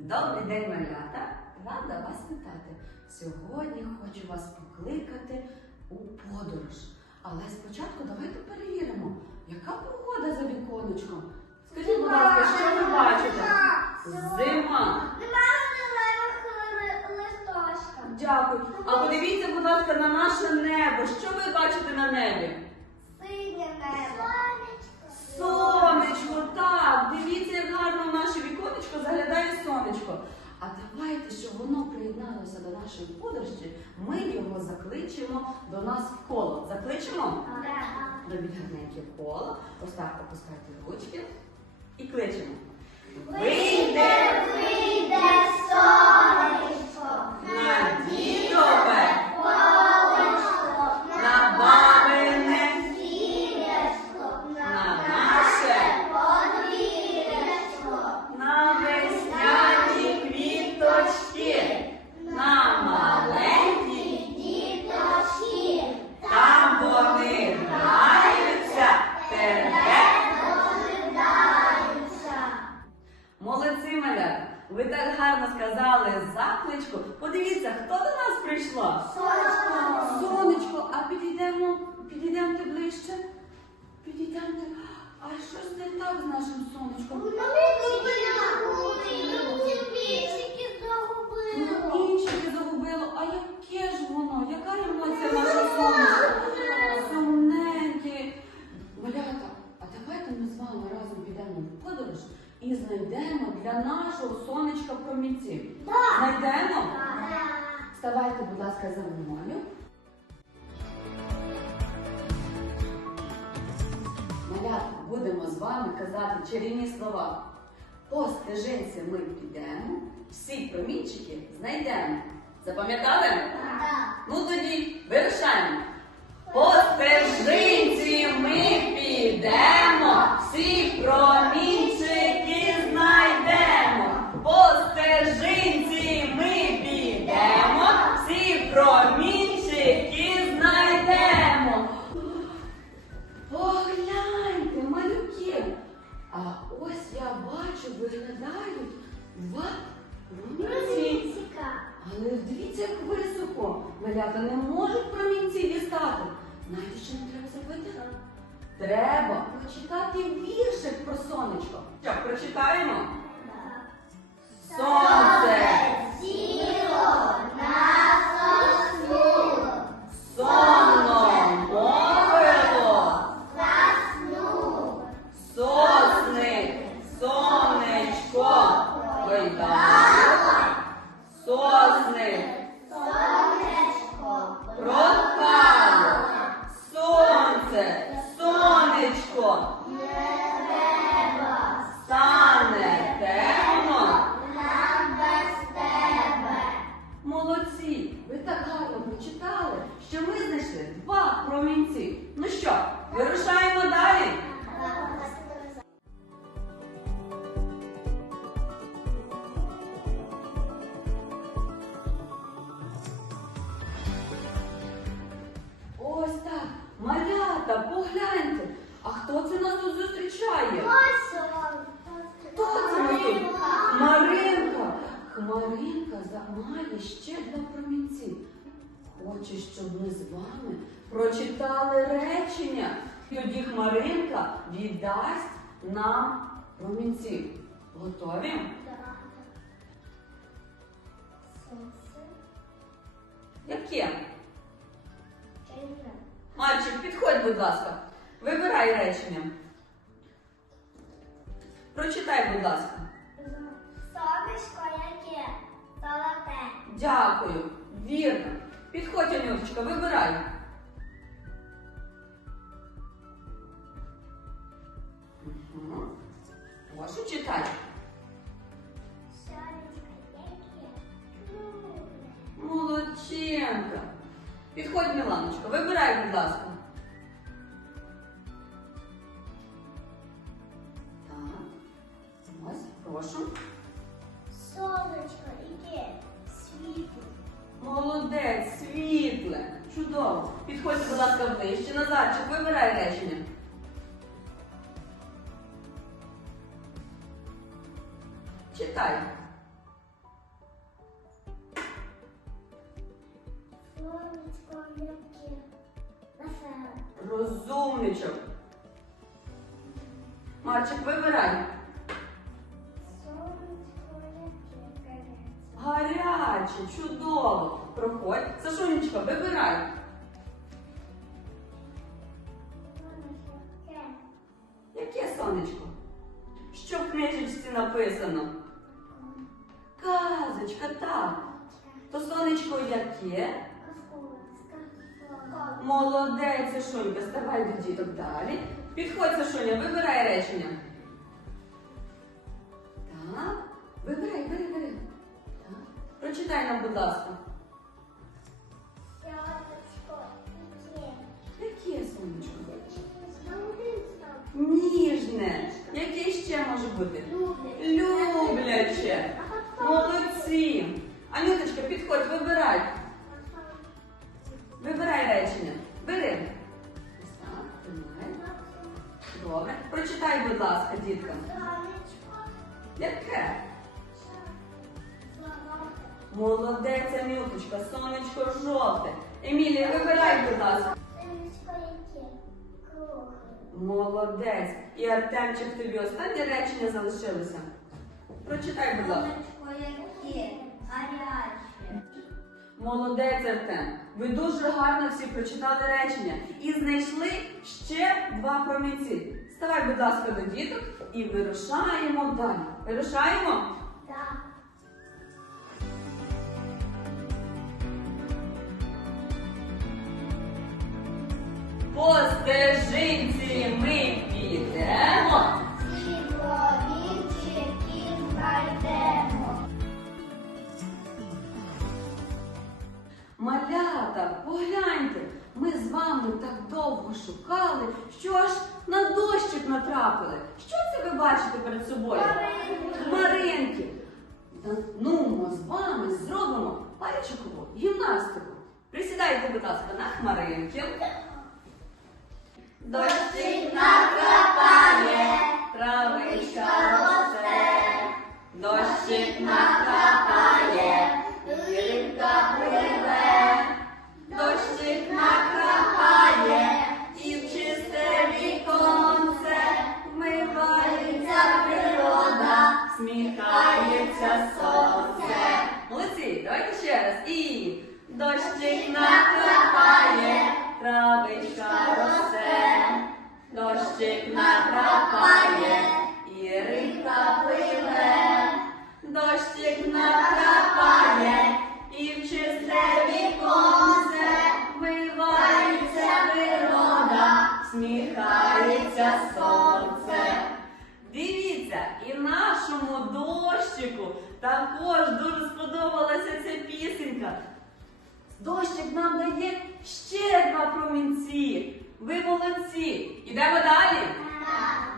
Добрий день, малята! Рада вас вітати. Сьогодні хочу вас покликати у подорож. Але спочатку давайте перевіримо, яка погода за віконечком. Скажіть, будь ласка, що ви бачите? Зима. Немає зелених листочка. Дякую. А подивіться, будь ласка, на наше небо. Що ви бачите на небі? Синє небо. Сонечко, так. Дивіться, як гарно в наше віконечко заглядає сонечко. А давайте, щоб воно приєдналося до нашої подорожі, ми його закличемо до нас в коло. Закличемо? Робіть гарненьке коло. Ось так опускайте ручки і кличемо. Вийде вийде сонечко, сонечка промінці. Знайдемо? Вставайте, будь ласка, за мною. Малята, будемо з вами казати чарівні слова. По стежинці ми підемо, всі промінчики знайдемо. Запам'ятали? Ну тоді вирушаємо. По стежинці ми підемо, А ось я бачу, виглядають два промінці. Але дивіться, як високо. Малята не можуть промінці дістати. Знаєте, що нам треба зробити? Треба прочитати віршик про сонечко. Що, прочитаємо? Сонце, 可以的。За- ще два промінці. Хоче, щоб ми з вами прочитали речення. Тоді Хмаринка віддасть нам промінці. Готові? Яке? Мальчик, підходь, будь ласка. Вибирай речення. Прочитай, будь ласка. Дякую. Вірно. Підходь, Анюрочка, вибирай. Угу. Прошу читай. Молодчинка. Підходь, Міланочка, вибирай, будь ласка. Так. Ось, прошу. будь ласка, ближче. Назарчик, вибирай речення. Читай. Сонечко м'яке. Розумничок. Мальчик, вибирай. Сонечко м'яке. Гаряче, чудово. Проходь. Сашунечка, вибирай. Написано? Казочка, так. То сонечко яке? Молодець, Сашунька, ставай до діток далі. Підходь, Сашуня, вибирай речення. Так, вибирай, бери, бери. Так. Прочитай нам, будь ласка. Яке. Яке сонечко? Сонечко. Ніжне. Яке ще може бути? Любляче. Молодці. Анюточка, підходь, вибирай. Вибирай речення. Бери. Ось. Добре. Прочитай, будь ласка. Сонечко. Яке? Молодець, Анюточка, сонечко жовте. Емілія, вибирай, будь ласка. Молодець. І Артемчик, тобі останнє речення залишилося. Прочитай, будь ласка. Молодець, Артем. Ви дуже гарно всі прочитали речення і знайшли ще два промінці. Ставай, будь ласка, до діток і вирушаємо далі. Вирушаємо? Так. По стежинці ми погляньте, ми з вами так довго шукали, що аж на дощик натрапили. Що це ви бачите перед собою? Хмаринки. Хмаринки. Ну, ми з вами зробимо пальчикову гімнастику. Присідайте, будь ласка, на хмаринки. Дощик дощику також дуже сподобалася ця пісенька. Дощик нам дає ще два промінці. Ви молодці. Ідемо далі. Так.